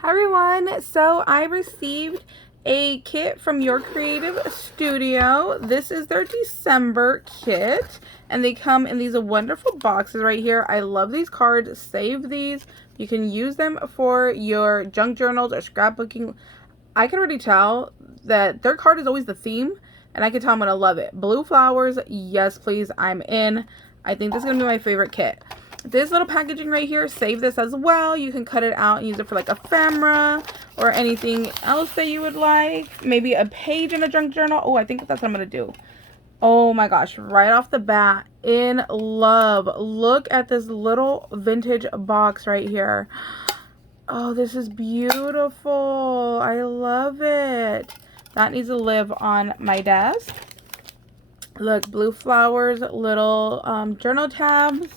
Hi everyone, so I received a kit from Your Creative Studio. This is their December kit and they come in these wonderful boxes right here. I love these cards. Save these. You can use them for your junk journals or scrapbooking. I can already tell that their card is always the theme and I can tell I'm going to love it. Blue flowers, yes please, I'm in. I think this is going to be my favorite kit. This little packaging right here, save this as well. You can cut it out and use it for like ephemera or anything else that you would like. Maybe a page in a junk journal. Oh, I think that's what I'm going to do. Oh my gosh, right off the bat, in love. Look at this little vintage box right here. Oh, this is beautiful. I love it. That needs to live on my desk. Look, blue flowers, little journal tabs.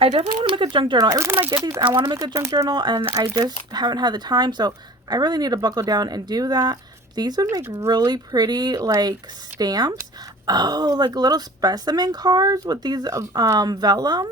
I definitely want to make a junk journal. Every time I get these, I want to make a junk journal, and I just haven't had the time, so I really need to buckle down and do that. These would make really pretty, like, stamps. Oh, like little specimen cards with these vellum.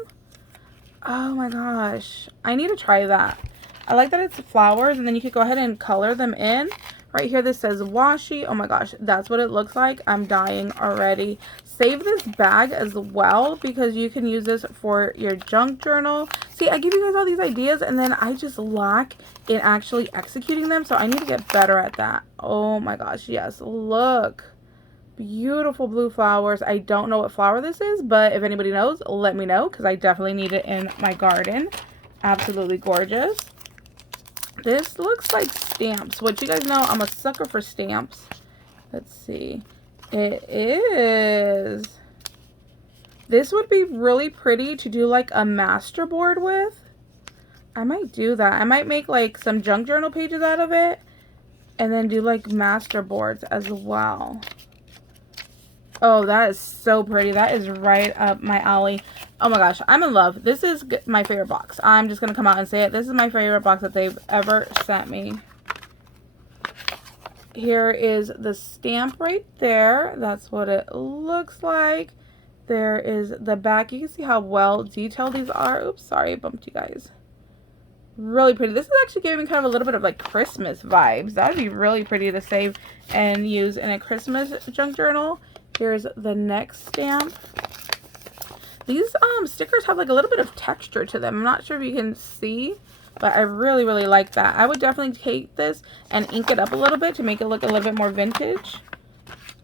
Oh my gosh. I need to try that. I like that it's flowers, and then you could go ahead and color them in. Right here, this says washi. Oh my gosh, that's what it looks like. I'm dying already. Save this bag as well because you can use this for your junk journal. See, I give you guys all these ideas and then I just lack in actually executing them. So I need to get better at that. Oh my gosh, yes. Look. Beautiful blue flowers. I don't know what flower this is, but if anybody knows, let me know because I definitely need it in my garden. Absolutely gorgeous. This looks like stamps, which you guys know I'm a sucker for stamps. Let's see. It is. This would be really pretty to do like a master board with. I might do that. I might make like some junk journal pages out of it and then do like master boards as well. Oh, that is so pretty. That is right up my alley. Oh my gosh, I'm in love. This is my favorite box. I'm just going to come out and say it. This is my favorite box that they've ever sent me. Here is the stamp right there. That's what it looks like. There is the back. You can see how well detailed these are. Oops, sorry, I bumped you guys. Really pretty. This is actually giving me kind of a little bit of like Christmas vibes. That would be really pretty to save and use in a Christmas junk journal. Here's the next stamp. These stickers have like a little bit of texture to them. I'm not sure if you can see, but I really, really like that. I would definitely take this and ink it up a little bit to make it look a little bit more vintage.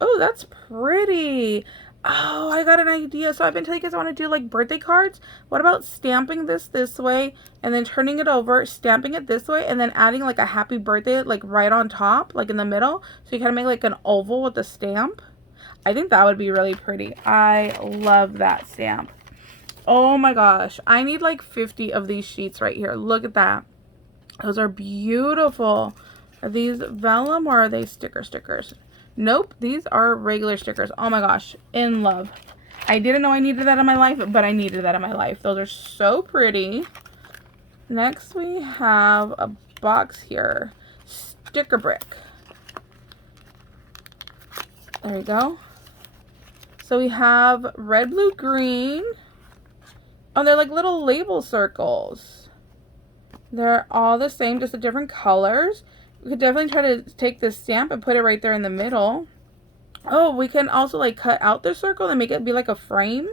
Oh, that's pretty. Oh, I got an idea. So I've been telling you guys I want to do like birthday cards. What about stamping this way and then turning it over, stamping it this way, and then adding like a happy birthday like right on top, like in the middle. So you kind of make like an oval with the stamp. I think that would be really pretty. I love that stamp. Oh my gosh. I need like 50 of these sheets right here. Look at that. Those are beautiful. Are these vellum or are they stickers? Nope. These are regular stickers. Oh my gosh. In love. I didn't know I needed that in my life, but I needed that in my life. Those are so pretty. Next we have a box here. Sticker brick. There you go. So we have red, blue, green. Oh, they're like little label circles. They're all the same, just the different colors. We could definitely try to take this stamp and put it right there in the middle. Oh, we can also like cut out the circle and make it be like a frame.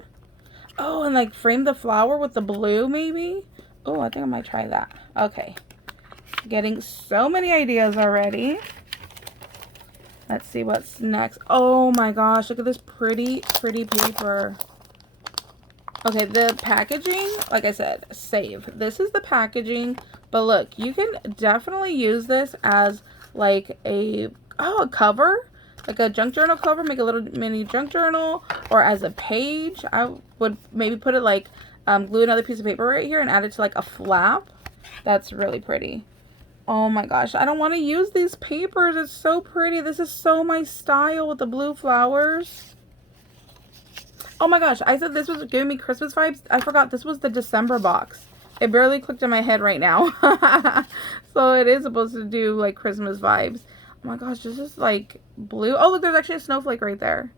Oh, and like frame the flower with the blue maybe. Oh, I think I might try that. Okay. Getting so many ideas already. Let's see what's next. Oh my gosh, look at this pretty, pretty paper. Okay, the packaging, like I said, save. This is the packaging, but look, you can definitely use this as like a cover, like a junk journal cover, make a little mini junk journal, or as a page. I would maybe put it like, glue another piece of paper right here and add it to like a flap. That's really pretty. Oh my gosh, I don't want to use these papers. It's so pretty. This is so my style with the blue flowers. Oh my gosh, I said this was giving me Christmas vibes. I forgot this was the December box. It barely clicked in my head right now. So it is supposed to do like Christmas vibes. Oh my gosh, this is like blue. Oh look, there's actually a snowflake right there.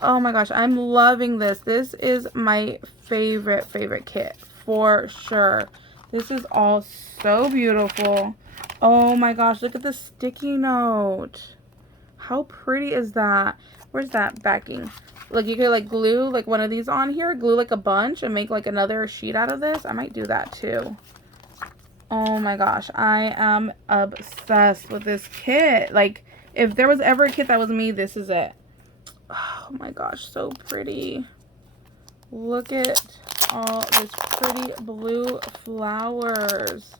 Oh my gosh, I'm loving this. This is my favorite kit for sure. This is all so beautiful. Oh my gosh, look at the sticky note. How pretty is that? Where's that backing? Like, you could like glue like one of these on here, glue like a bunch and make like another sheet out of this. I might do that too. Oh my gosh, I am obsessed with this kit. Like, if there was ever a kit that was me, this is it. Oh my gosh, so pretty. Look at all this pretty blue flowers.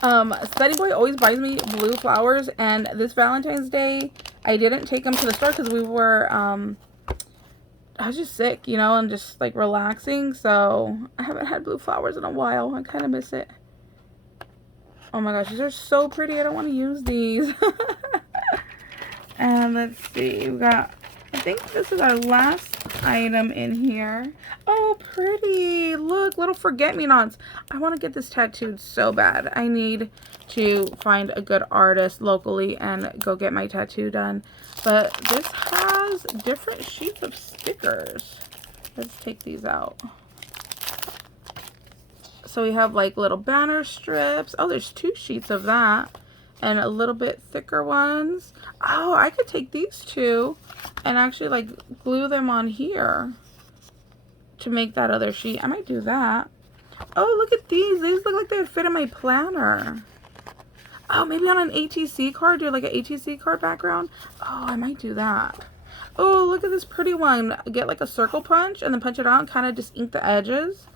Steady Boy always buys me blue flowers, and this Valentine's Day I didn't take them to the store because we were I was just sick, you know, and just like relaxing, so I haven't had blue flowers in a while. I kind of miss it. Oh my gosh, these are so pretty. I don't want to use these. And let's see, we got, I think this is our last item in here. Oh, pretty. Look, little forget-me-nots. I want to get this tattooed so bad. I need to find a good artist locally and go get my tattoo done. But this has different sheets of stickers. Let's take these out. So we have like little banner strips. Oh, there's 2 sheets of that. And a little bit thicker ones. Oh, I could take these 2 and actually like glue them on here to make that other sheet. I might do that. Oh, look at these. These look like they would fit in my planner. Oh, maybe on an ATC card, do like an ATC card background. Oh, I might do that. Oh, look at this pretty one. Get like a circle punch and then punch it out and kind of just ink the edges.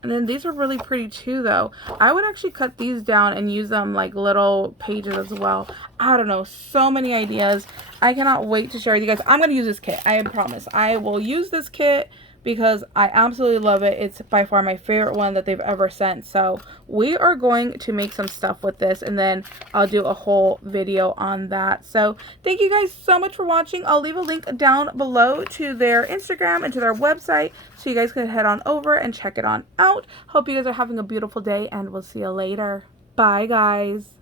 And then these are really pretty too, though. I would actually cut these down and use them like little pages as well. I don't know, so many ideas. I cannot wait to share with you guys. I'm going to use this kit. I promise. I will use this kit because I absolutely love it. It's by far my favorite one that they've ever sent. So we are going to make some stuff with this, and then I'll do a whole video on that. So thank you guys so much for watching. I'll leave a link down below to their Instagram and to their website, so you guys can head on over and check it on out. Hope you guys are having a beautiful day, and we'll see you later. Bye, guys.